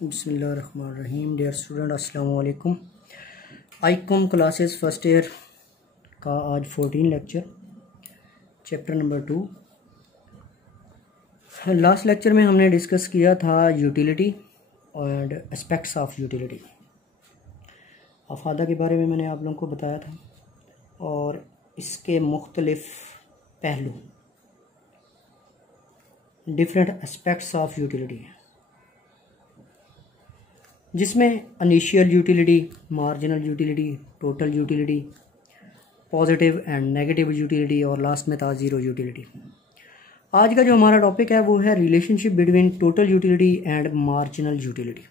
बिस्मिल्लाहिर्रहमानिर्रहीम। Dear student, अस्सलाम वालेकुम। आईकॉम क्लासेस फर्स्ट ईयर का आज 14 lecture, chapter number 2। Last lecture में हमने डिस्कस किया था utility and aspects of utility. अफादा के बारे में मैंने आप लोगों को बताया था और इसके मुख्तलिफ पहलू, डिफरेंट एस्पेक्ट्स ऑफ यूटिलिटी, जिसमें initial utility, marginal utility, total utility, positive and negative utility और लास्ट में था ज़ीरो यूटिलिटी। आज का जो हमारा टॉपिक है वो है relationship between total utility and marginal utility.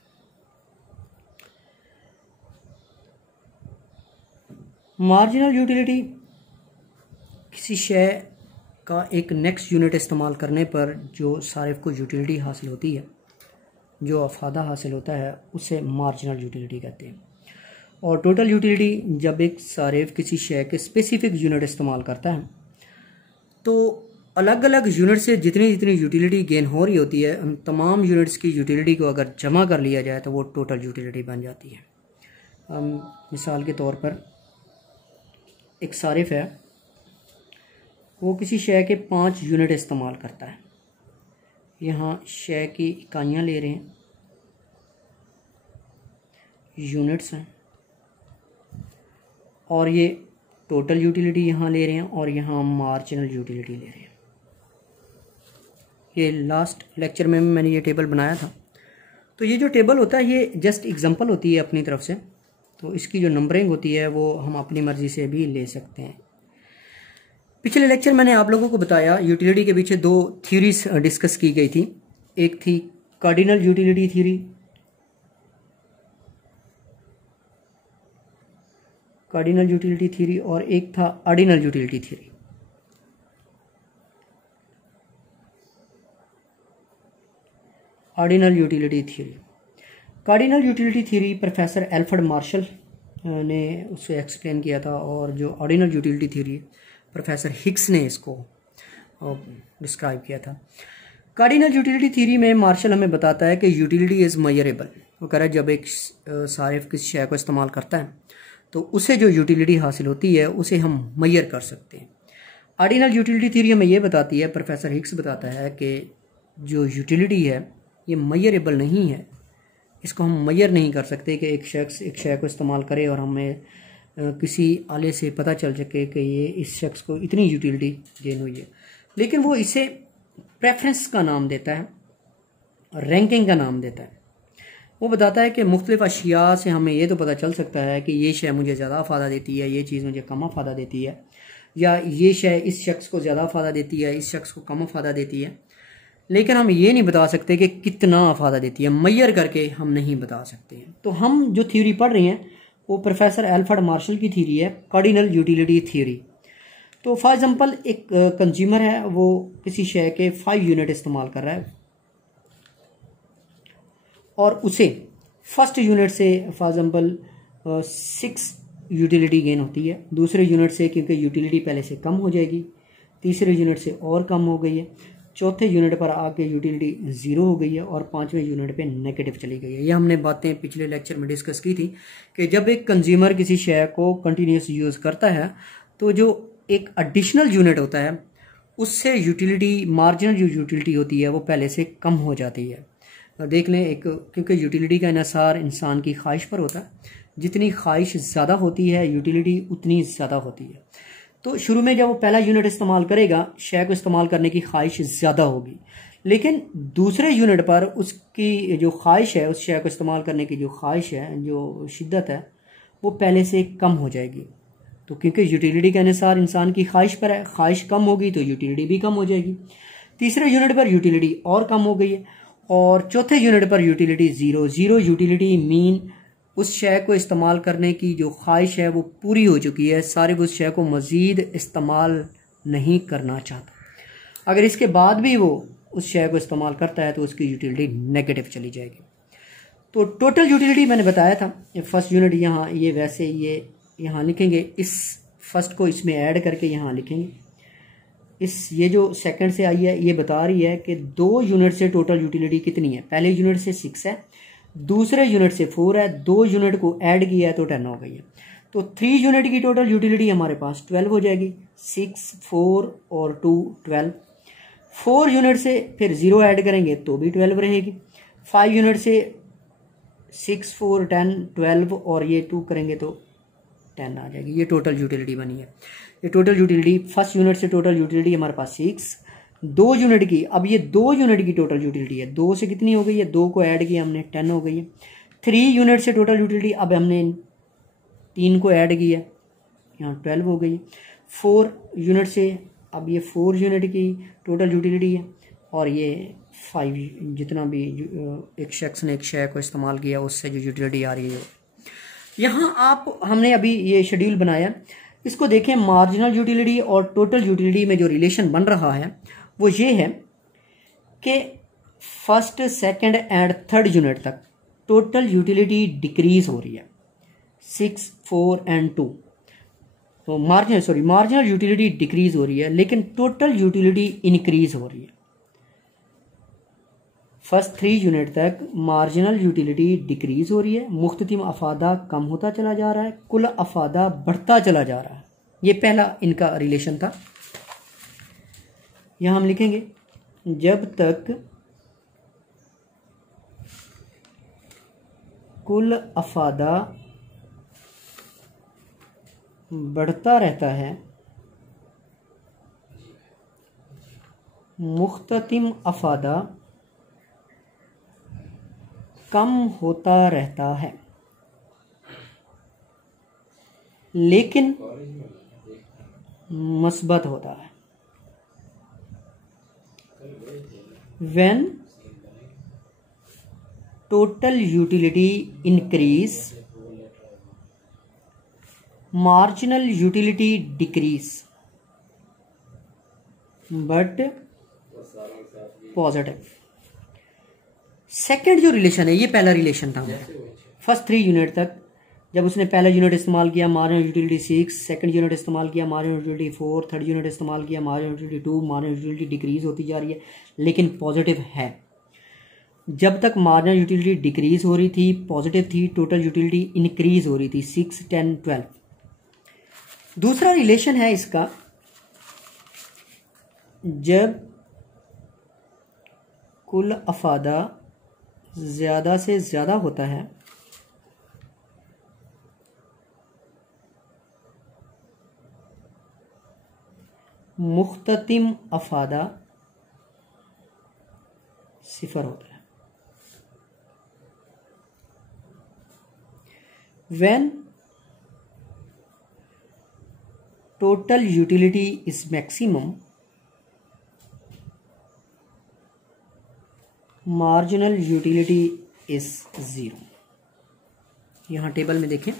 Marginal utility किसी शय का एक नेक्स्ट यूनिट इस्तेमाल करने पर जो सारिफ को यूटिलिटी हासिल होती है, जो अफादा हासिल होता है, उसे मार्जिनल यूटिलिटी कहते हैं। और टोटल यूटिलिटी जब एक सारिफ किसी शय के स्पेसिफिक यूनिट इस्तेमाल करता है तो अलग अलग यूनिट से जितनी जितनी यूटिलिटी गेन हो रही होती है, उन तमाम यूनिट्स की यूटिलिटी को अगर जमा कर लिया जाए तो वो टोटल यूटिलिटी बन जाती है। मिसाल के तौर पर एक सारिफ है, वो किसी शय के 5 यूनिट इस्तेमाल करता है। यहाँ शय की इकाइयाँ ले रहे हैं, यूनिट्स हैं, और ये टोटल यूटिलिटी यहाँ ले रहे हैं और यहाँ मार्जिनल यूटिलिटी ले रहे हैं। ये लास्ट लेक्चर में मैंने ये टेबल बनाया था। तो ये जो टेबल होता है ये जस्ट एग्जांपल होती है अपनी तरफ से, तो इसकी जो नंबरिंग होती है वो हम अपनी मर्ज़ी से भी ले सकते हैं। पिछले लेक्चर मैंने आप लोगों को बताया यूटिलिटी के पीछे 2 थ्योरीज डिस्कस की गई थी। एक थी cardinal utility theory, cardinal utility theory, और एक था ordinal utility theory. Ordinal utility theory, cardinal utility theory professor Alfred Marshall ने उसे एक्सप्लेन किया था, और जो ordinal utility theory professor Higgs ने इसको डिस्क्राइब किया था। कार्डिनल यूटिलिटी थ्योरी में मार्शल हमें बताता है कि यूटिलिटी इज़ मेजरेबल। वो कह रहा है जब एक सारिफ किसी शय को इस्तेमाल करता है तो उसे जो यूटिलिटी हासिल होती है उसे हम मेजर कर सकते हैं। ऑर्डिनल यूटिलिटी थ्योरी हमें ये बताती है, प्रोफेसर हिग्स बताता है कि जो यूटिलिटी है ये मेजरेबल नहीं है, इसको हम मेजर नहीं कर सकते कि एक शख्स एक शय को इस्तेमाल करे और हमें किसी आले से पता चल सके कि ये इस शख्स को इतनी यूटिलिटी गेन हुई है। लेकिन वो इसे प्रेफरेंस का नाम देता है, रैंकिंग का नाम देता है। वो बताता है कि मुख्तलिफ अशिया से हमें ये तो पता चल सकता है कि ये शय मुझे ज़्यादा फ़ायदा देती है, ये चीज़ मुझे कम फ़ायदा देती है, या ये शय इस शख्स को ज़्यादा फ़ायदा देती है, इस शख्स को कम फ़ायदा देती है। लेकिन हम ये नहीं बता सकते कि कितना फ़ायदा देती है, मेजर करके हम नहीं बता सकते हैं। तो हम जो थ्योरी पढ़ रहे हैं वो प्रोफेसर एल्फ्रेड मार्शल की थ्योरी है, कार्डिनल यूटिलिटी थ्योरी। तो फॉर एग्जांपल एक कंज्यूमर है, वो किसी शय के 5 यूनिट इस्तेमाल कर रहा है और उसे फर्स्ट यूनिट से फॉर एग्जांपल 6 यूटिलिटी गेन होती है, दूसरे यूनिट से क्योंकि यूटिलिटी पहले से कम हो जाएगी, तीसरे यूनिट से और कम हो गई है, चौथे यूनिट पर आके यूटिलिटी 0 हो गई है और 5वें यूनिट पे नेगेटिव चली गई है। ये हमने बातें पिछले लेक्चर में डिस्कस की थी कि जब एक कंज्यूमर किसी शय को कंटिन्यूस यूज़ करता है तो जो एक एडिशनल यूनिट होता है उससे यूटिलिटी, मार्जिनल जो यूटिलिटी होती है वो पहले से कम हो जाती है। देख लें, एक क्योंकि यूटिलिटी का इन्हिसार इंसान की ख्वाहिश पर होता है, जितनी ख्वाहिश ज़्यादा होती है यूटिलिटी उतनी ज़्यादा होती है। तो शुरू में जब वो पहला यूनिट इस्तेमाल करेगा, शय को इस्तेमाल करने की ख्वाहिश ज़्यादा होगी, लेकिन दूसरे यूनिट पर उसकी जो ख्वाहिश है, उस शय को इस्तेमाल करने की जो ख्वाहिश है, जो शिद्दत है, वो पहले से कम हो जाएगी। तो क्योंकि यूटिलिटी के अनुसार इंसान की ख्वाहिश पर है, ख्वाहिश कम होगी तो यूटिलिटी भी कम हो जाएगी। तीसरे यूनिट पर यूटिलिटी और कम हो गई है और चौथे यूनिट पर यूटिलिटी 0 यूटिलिटी मीन उस शय को इस्तेमाल करने की जो ख्वाहिश है वो पूरी हो चुकी है, सारिफ उस शय को मज़ीद इस्तेमाल नहीं करना चाहता। अगर इसके बाद भी वो उस शय को इस्तेमाल करता है तो उसकी यूटिलिटी नेगेटिव चली जाएगी। तो टोटल यूटिलिटी मैंने बताया था, फर्स्ट यूनिट यहाँ ये वैसे ये यहाँ लिखेंगे, इस फर्स्ट को इसमें ऐड करके यहाँ लिखेंगे। इस ये जो सेकंड से आई है ये बता रही है कि 2 यूनिट से टोटल यूटिलिटी कितनी है। पहले यूनिट से 6 है, दूसरे यूनिट से 4 है, 2 यूनिट को ऐड किया है तो 10 हो गई है। तो 3 यूनिट की टोटल यूटिलिटी हमारे पास 12 हो जाएगी। 6, 4 और 2 12। 4 यूनिट से फिर 0 ऐड करेंगे तो भी 12 रहेगी। 5 यूनिट से 6, 4, 10, 12 और ये 2 करेंगे तो 10 आ जाएगी। ये टोटल यूटिलिटी बनी है। ये टोटल यूटिलिटी फर्स्ट यूनिट से टोटल यूटिलिटी हमारे पास 6, 2 यूनिट की, अब ये 2 यूनिट की टोटल यूटिलिटी है। 2 से कितनी हो गई है, 2 को ऐड किया हमने 10 हो गई है। 3 यूनिट से टोटल यूटिलिटी, अब हमने 3 को ऐड किया, यहाँ 12 हो गई है। 4 यूनिट से, अब ये 4 यूनिट की टोटल यूटिलिटी है और ये 5 जितना भी एक शख्स ने एक शय को इस्तेमाल किया उससे जो यूटिलिटी आ रही है। यहाँ आप हमने अभी ये शेड्यूल बनाया, इसको देखें। मार्जिनल यूटिलिटी और टोटल यूटिलिटी में जो रिलेशन बन रहा है वो ये है कि first, second and third unit तक टोटल यूटिलिटी डिक्रीज हो रही है। 6, 4 एंड 2 तो मार्जिनल यूटिलिटी डिक्रीज हो रही है, लेकिन टोटल यूटिलिटी इंक्रीज हो रही है। फर्स्ट 3 यूनिट तक मार्जिनल यूटिलिटी डिक्रीज हो रही है, मुख्ततिम अफादा कम होता चला जा रहा है, कुल अफादा बढ़ता चला जा रहा है। ये पहला इनका रिलेशन था। यहां हम लिखेंगे जब तक कुल अफादा बढ़ता रहता है, मुख्ततिम अफादा कम होता रहता है, लेकिन मस्बत होता है। When total utility increase, marginal utility decrease, but positive. Second जो रिलेशन है, ये पहला रिलेशन था फर्स्ट 3 यूनिट तक। जब उसने पहला यूनिट इस्तेमाल किया मार्जिनल यूटिलिटी 6, सेकंड यूनिट इस्तेमाल किया मार्जिनल यूटिलिटी 4, थर्ड यूनिट इस्तेमाल किया marginal utility 2, marginal utility decrease होती जा रही है लेकिन पॉजिटिव है। जब तक मार्जिनल यूटिलिटी डिक्रीज हो रही थी, पॉजिटिव थी, टोटल यूटिलिटी इंक्रीज हो रही थी 6, 10, 12। दूसरा रिलेशन है इसका, जब कुल अफादा ज्यादा से ज्यादा होता है, मुख्ततिम अफादा 0 होता है। When total utility is maximum, marginal utility is 0। यहां टेबल में देखें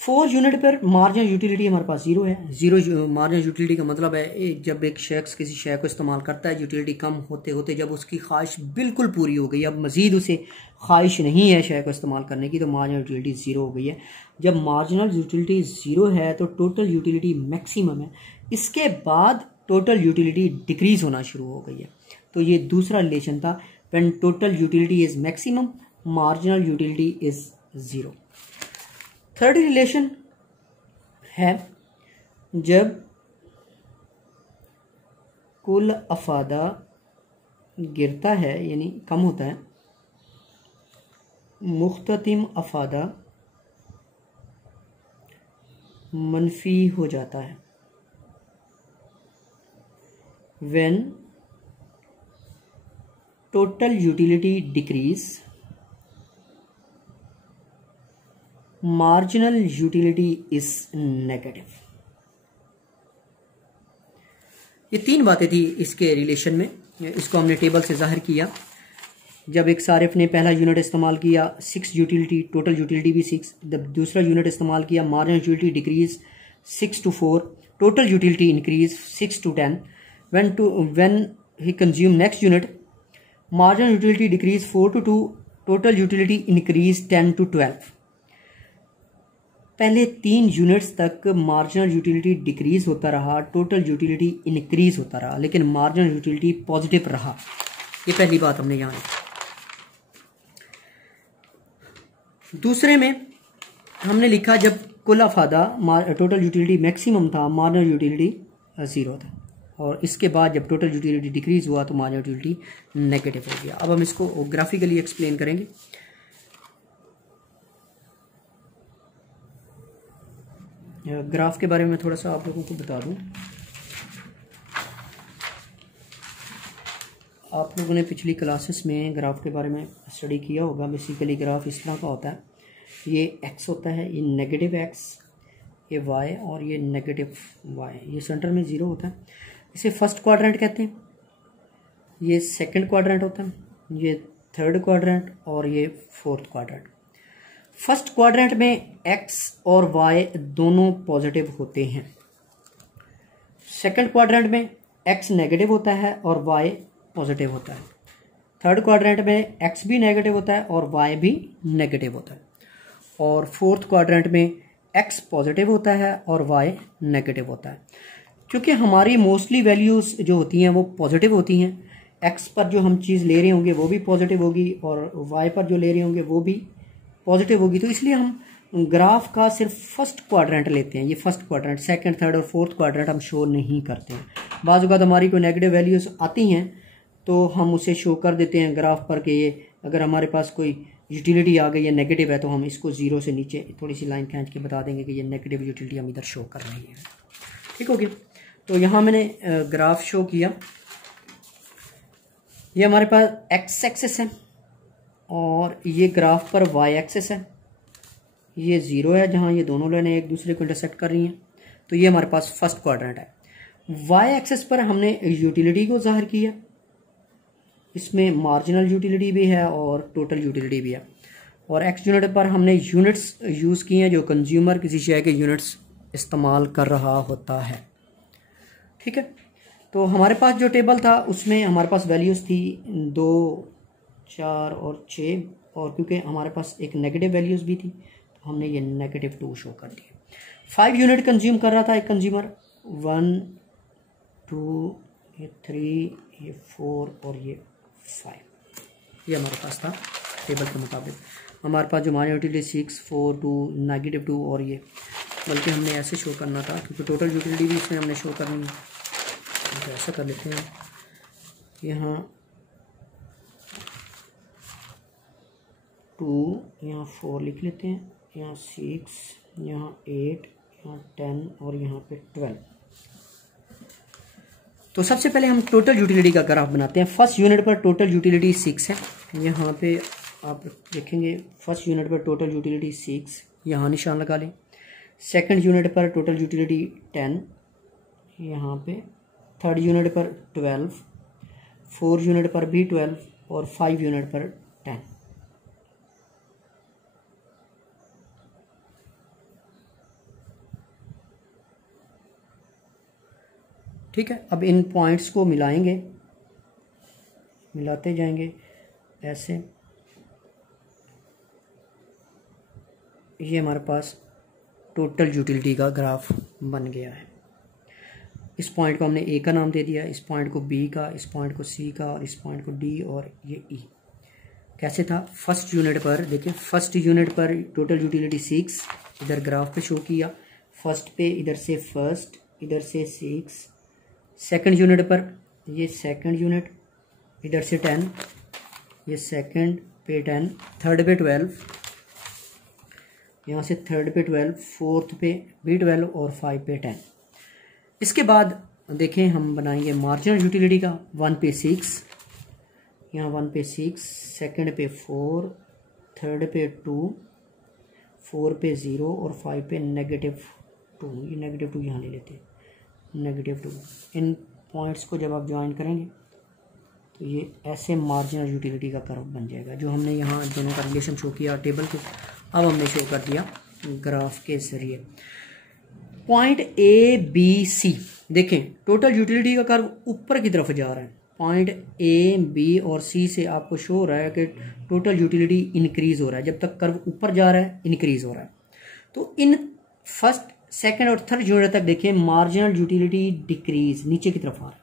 4 यूनिट पर मार्जिनल यूटिलिटी हमारे पास 0 है। 0 मार्जिनल यूटिलिटी का मतलब है जब एक शख्स किसी शय को इस्तेमाल करता है, यूटिलिटी कम होते होते जब उसकी ख्वाहिश बिल्कुल पूरी हो गई, अब मजीद उसे ख्वाहिश नहीं है शय को इस्तेमाल करने की, तो मार्जिनल यूटिलिटी 0 हो गई है। जब मार्जिनल यूटिलिटी 0 है तो टोटल यूटिलिटी मैक्सिमम है, इसके बाद टोटल यूटिलिटी डिक्रीज होना शुरू हो गई है। तो ये दूसरा रिलेशन था, when total utility is maximum, marginal utility is 0। Third relation है जब कुल अफादा गिरता है यानी कम होता है, मुख्ततिम अफादा मनफी हो जाता है। When total utility decrease, marginal utility is negative। ये 3 बातें थी इसके रिलेशन में, इसको हमने टेबल से जाहिर किया। जब एक सारिफ ने पहला यूनिट इस्तेमाल किया 6 यूटिलिटी, टोटल यूटिलिटी भी 6। जब दूसरा यूनिट इस्तेमाल किया marginal utility decrease 6 to 4, total utility increase 6 to 10। when he consume next unit, marginal utility decrease 4 to 2, total utility increase 10 to 12। पहले 3 यूनिट्स तक मार्जिनल यूटिलिटी डिक्रीज होता रहा, टोटल यूटिलिटी इंक्रीज होता रहा, लेकिन मार्जिनल यूटिलिटी पॉजिटिव रहा। ये पहली बात हमने यहाँ दूसरे में हमने लिखा जब कुल अफादा टोटल यूटिलिटी मैक्सिमम था, मार्जिनल यूटिलिटी 0 था, और इसके बाद जब टोटल यूटिलिटी डिक्रीज हुआ तो मार्जिनल यूटिलिटी नेगेटिव हो गया। अब हम इसको ग्राफिकली एक्सप्लेन करेंगे। ग्राफ के बारे में थोड़ा सा आप लोगों को बता दूं। आप लोगों ने पिछली क्लासेस में ग्राफ के बारे में स्टडी किया होगा। बेसिकली ग्राफ इस तरह का होता है, ये एक्स होता है, ये नेगेटिव एक्स, ये वाई और ये नेगेटिव वाई, ये सेंटर में 0 होता है। इसे फर्स्ट क्वाड्रेंट कहते हैं, ये सेकंड क्वाड्रेंट होता है, ये थर्ड क्वाड्रेंट और ये फोर्थ क्वाड्रेंट। फर्स्ट क्वाड्रेंट में एक्स और वाई दोनों पॉजिटिव होते हैं। सेकंड क्वाड्रेंट में एक्स नेगेटिव होता है और वाई पॉजिटिव होता है। थर्ड क्वाड्रेंट में एक्स भी नेगेटिव होता है और वाई भी नेगेटिव होता है। और फोर्थ क्वाड्रेंट में एक्स पॉजिटिव होता है और वाई नेगेटिव होता है। क्योंकि हमारी मोस्टली वैल्यूज़ जो होती हैं वो पॉजिटिव होती हैं, एक्स पर जो हम चीज़ ले रहे होंगे वो भी पॉजिटिव होगी और वाई पर जो ले रहे होंगे वो भी पॉजिटिव होगी, तो इसलिए हम ग्राफ का सिर्फ फर्स्ट क्वाड्रेंट लेते हैं। ये फर्स्ट क्वाड्रेंट, सेकंड, थर्ड और फोर्थ क्वाड्रेंट हम शो नहीं करते हैं। बाज़ औक़ात हमारी कोई नेगेटिव वैल्यूज़ आती हैं तो हम उसे शो कर देते हैं ग्राफ पर कि ये अगर हमारे पास कोई यूटिलिटी आ गई है नेगेटिव है तो हम इसको 0 से नीचे थोड़ी सी लाइन खींच के बता देंगे कि ये नेगेटिव यूटिलिटी हम इधर शो कर रही है। ठीक हो गया। तो यहाँ मैंने ग्राफ शो किया। ये हमारे पास एक्स एक्सिस है और ये ग्राफ पर वाई एक्सिस है। ये 0 है जहाँ ये दोनों लाइनें एक दूसरे को इंटरसेक्ट कर रही हैं, तो ये हमारे पास फर्स्ट क्वाड्रेंट है। वाई एक्सिस पर हमने यूटिलिटी को ज़ाहिर किया, इसमें मार्जिनल यूटिलिटी भी है और टोटल यूटिलिटी भी है। और एक्स यूनिट पर हमने यूनिट्स यूज़ किए हैं जो कंज्यूमर किसी शय के यूनिट्स इस्तेमाल कर रहा होता है। ठीक है। तो हमारे पास जो टेबल था उसमें हमारे पास वैल्यूज़ थी 2, 4 और 6, और क्योंकि हमारे पास एक नेगेटिव वैल्यूज़ भी थी तो हमने ये -2 शो कर दिए। 5 यूनिट कंज्यूम कर रहा था एक कंज्यूमर, 1, 2, ये 3, ये 4 और ये 5, ये हमारे पास था टेबल के मुताबिक। हमारे पास जो मार्जिनल यूटिलिटी 6, 4, 2, -2 और ये, बल्कि हमने ऐसे शो करना था क्योंकि टोटल यूटिलिटी भी इसमें हमने शो करनी है। तो ऐसा कर लेते हैं, यहाँ 2, यहाँ 4 लिख लेते हैं, यहाँ 6, यहाँ 8, यहाँ 10 और यहाँ पे 12। तो सबसे पहले हम टोटल यूटिलिटी का ग्राफ बनाते हैं। फर्स्ट यूनिट पर टोटल यूटिलिटी 6 है, यहाँ पे आप देखेंगे फर्स्ट यूनिट पर टोटल यूटिलिटी 6, यहाँ निशान लगा लें। सेकंड यूनिट पर टोटल यूटिलिटी 10, यहाँ पे। थर्ड यूनिट पर 12, फोर्थ यूनिट पर भी 12 और 5 यूनिट पर 10। ठीक है। अब इन पॉइंट्स को मिलाएंगे, मिलाते जाएंगे ऐसे। ये हमारे पास टोटल यूटिलिटी का ग्राफ बन गया है। इस पॉइंट को हमने ए का नाम दे दिया, इस पॉइंट को बी का, इस पॉइंट को सी का और इस पॉइंट को डी और ये ई। कैसे था? फर्स्ट यूनिट पर देखिए, फर्स्ट यूनिट पर टोटल यूटिलिटी 6 इधर ग्राफ पे शो किया, फर्स्ट पे इधर से फर्स्ट, इधर से 6। सेकंड यूनिट पर ये सेकंड यूनिट, इधर से 10, ये सेकंड पे 10, थर्ड पे 12, यहाँ से थर्ड पे 12, फोर्थ पे भी 12 और 5 पे 10। इसके बाद देखें हम बनाएंगे मार्जिनल यूटिलिटी का। 1 पे 6, यहाँ 1 पे 6, सेकंड पे 4, थर्ड पे 2, 4 पे 0 और 5 पे -2। ये -2 यहाँ ले लेते हैं, -2। इन पॉइंट्स को जब आप ज्वाइन करेंगे तो ये ऐसे मार्जिनल यूटिलिटी का कर्व बन जाएगा, जो हमने यहाँ दोनों का रिलेशन शो किया टेबल को, अब हमने शो कर दिया ग्राफ के जरिए। पॉइंट ए बी सी देखें, टोटल यूटिलिटी का कर्व ऊपर की तरफ जा रहा है। पॉइंट ए बी और सी से आपको शो हो रहा है कि टोटल यूटिलिटी इंक्रीज हो रहा है। जब तक कर्व ऊपर जा रहा है इंक्रीज हो रहा है। तो इन फर्स्ट, सेकंड और थर्ड यूनिट तक देखें मार्जिनल यूटिलिटी डिक्रीज, नीचे की तरफ आ रहा है।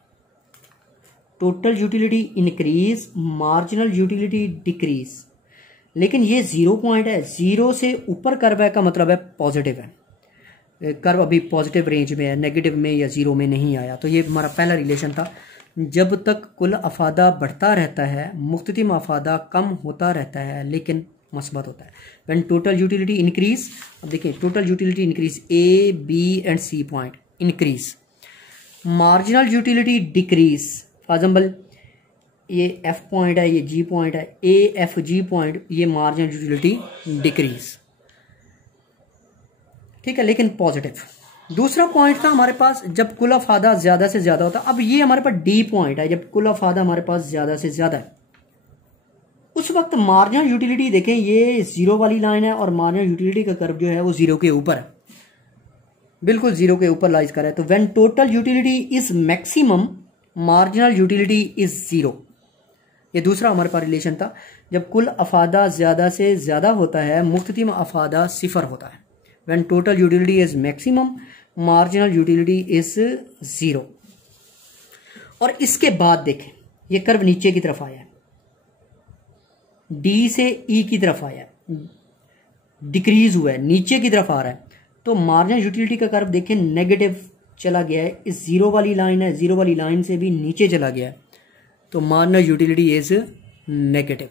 Total utility increase, marginal utility decrease. लेकिन ये 0 पॉइंट है, 0 से ऊपर कर्व है का मतलब है पॉजिटिव है, कर्व अभी पॉजिटिव रेंज में है, नेगेटिव में या 0 में नहीं आया। तो ये हमारा पहला रिलेशन था। जब तक कुल अफादा बढ़ता रहता है, मुख्ततिम अफादा कम होता रहता है लेकिन मस्बत होता है। व्हेन टोटल यूटिलिटी इंक्रीज, अब देखिए total utility increase, A B and C point increase, marginal utility decrease. For example ये एफ पॉइंट है, ये जी पॉइंट है, ए एफ जी पॉइंट, ये मार्जिनल यूटिलिटी डिक्रीज, ठीक है, लेकिन पॉजिटिव। दूसरा पॉइंट था हमारे पास जब कुल अफादा ज्यादा से ज्यादा होता। अब ये हमारे पास डी पॉइंट है, जब कुल अफादा हमारे पास ज्यादा से ज्यादा है उस वक्त मार्जिनल यूटिलिटी देखें, ये 0 वाली लाइन है और मार्जिनल यूटिलिटी का कर्व जो है वो 0 के ऊपर है, बिल्कुल 0 के ऊपर लाइज कर रहा है। तो when total utility is maximum, marginal utility is 0। ये दूसरा हमारे पास रिलेशन था। जब कुल अफादा ज्यादा से ज्यादा होता है, मुख्ततिम अफादा सिफर होता है। When total utility is maximum, marginal utility is 0। और इसके बाद देखें ये कर्व नीचे की तरफ आया है, डी से ई की तरफ आया है, डिक्रीज हुआ है, नीचे की तरफ आ रहा है। तो मार्जिनल यूटिलिटी का कर्व देखें नेगेटिव चला गया है, इस 0 वाली लाइन है, 0 वाली लाइन से भी नीचे चला गया है, तो मार्जिनल यूटिलिटी इज नेगेटिव।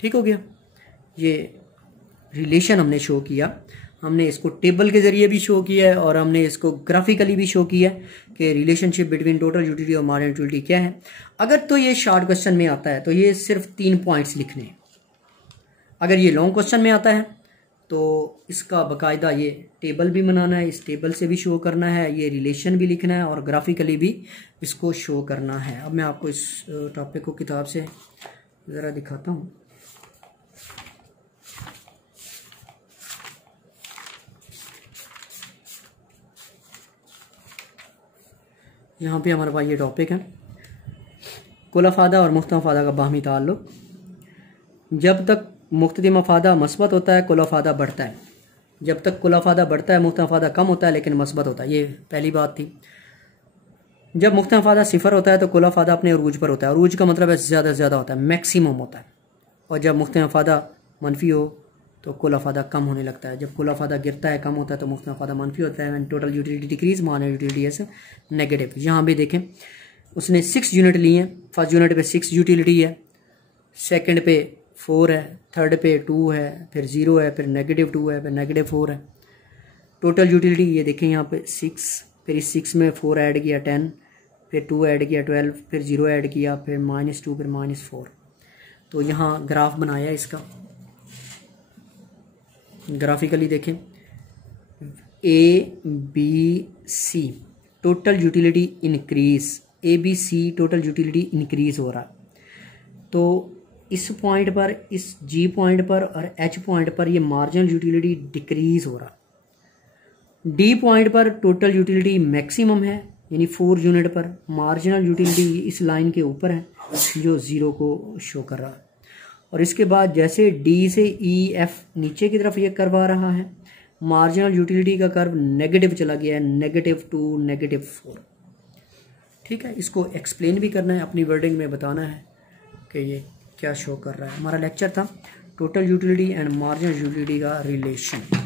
ठीक हो गया। ये रिलेशन हमने शो किया, हमने इसको टेबल के जरिए भी शो किया है और हमने इसको ग्राफिकली भी शो किया है कि रिलेशनशिप बिटवीन टोटल यूटिलिटी और मार्जिनल यूटिलिटी क्या है। अगर तो ये शॉर्ट क्वेश्चन में आता है तो ये सिर्फ 3 पॉइंट्स लिखने हैं। अगर ये लॉन्ग क्वेश्चन में आता है तो इसका बाकायदा ये टेबल भी बनाना है, इस टेबल से भी शो करना है, ये रिलेशन भी लिखना है और ग्राफिकली भी इसको शो करना है। अब मैं आपको इस टॉपिक को किताब से ज़रा दिखाता हूँ। यहाँ पे हमारे पास ये टॉपिक है, कुल अफादा और मुख्तम अफादा का बाहमी ताल्लुक। जब तक मुख्ततिम अफादा मस्बत होता है, कुल अफादा बढ़ता है। जब तक कुल अफादा बढ़ता है, मुख्तम अफादा कम होता है लेकिन मस्बत होता है। ये पहली बात थी। जब मुख्तम अफादा सिफर होता है तो कुल अफादा अपने अरूज पर होता है। अरूज का मतलब है ज़्यादा से ज़्यादा होता है, मैक्सिमम होता है। और जब मुख्तम अफादा मनफी हो तो कुल अफादा कम होने लगता है। जब कुल अफादा गिरता है, कम होता है, तो मुख्तम अफादा मनफी होता है। And total utility decrease, marginal utility is negative. यहाँ भी देखें उसने 6 यूनिट लिए हैं। फर्स्ट यूनिट पे 6 यूटिलिटी है, सेकंड पे 4 है, थर्ड पे 2 है, फिर 0 है, फिर -2 है, फिर -4 है। टोटल यूटिलिटी ये देखें यहाँ पे 6, फिर इस 6 में 4 ऐड किया 10, फिर 2 ऐड किया 12, फिर 0 ऐड किया, फिर -2, फिर -4। तो यहाँ ग्राफ बनाया इसका, ग्राफिकली देखें A B C total utility increase, A B C total utility increase हो रहा। तो इस पॉइंट पर, इस जी पॉइंट पर और एच पॉइंट पर ये मार्जिनल यूटिलिटी डिक्रीज हो रहा। डी पॉइंट पर टोटल यूटिलिटी मैक्सिमम है, यानी 4 यूनिट पर। मार्जिनल यूटिलिटी इस लाइन के ऊपर है जो 0 को शो कर रहा है। और इसके बाद जैसे डी से ई एफ नीचे की तरफ ये कर्व आ रहा है, मार्जिनल यूटिलिटी का कर्व नेगेटिव चला गया है, -2, -4। ठीक है, इसको एक्सप्लेन भी करना है, अपनी वर्डिंग में बताना है कि ये क्या शो कर रहा है। हमारा लेक्चर था total utility and marginal utility का रिलेशन।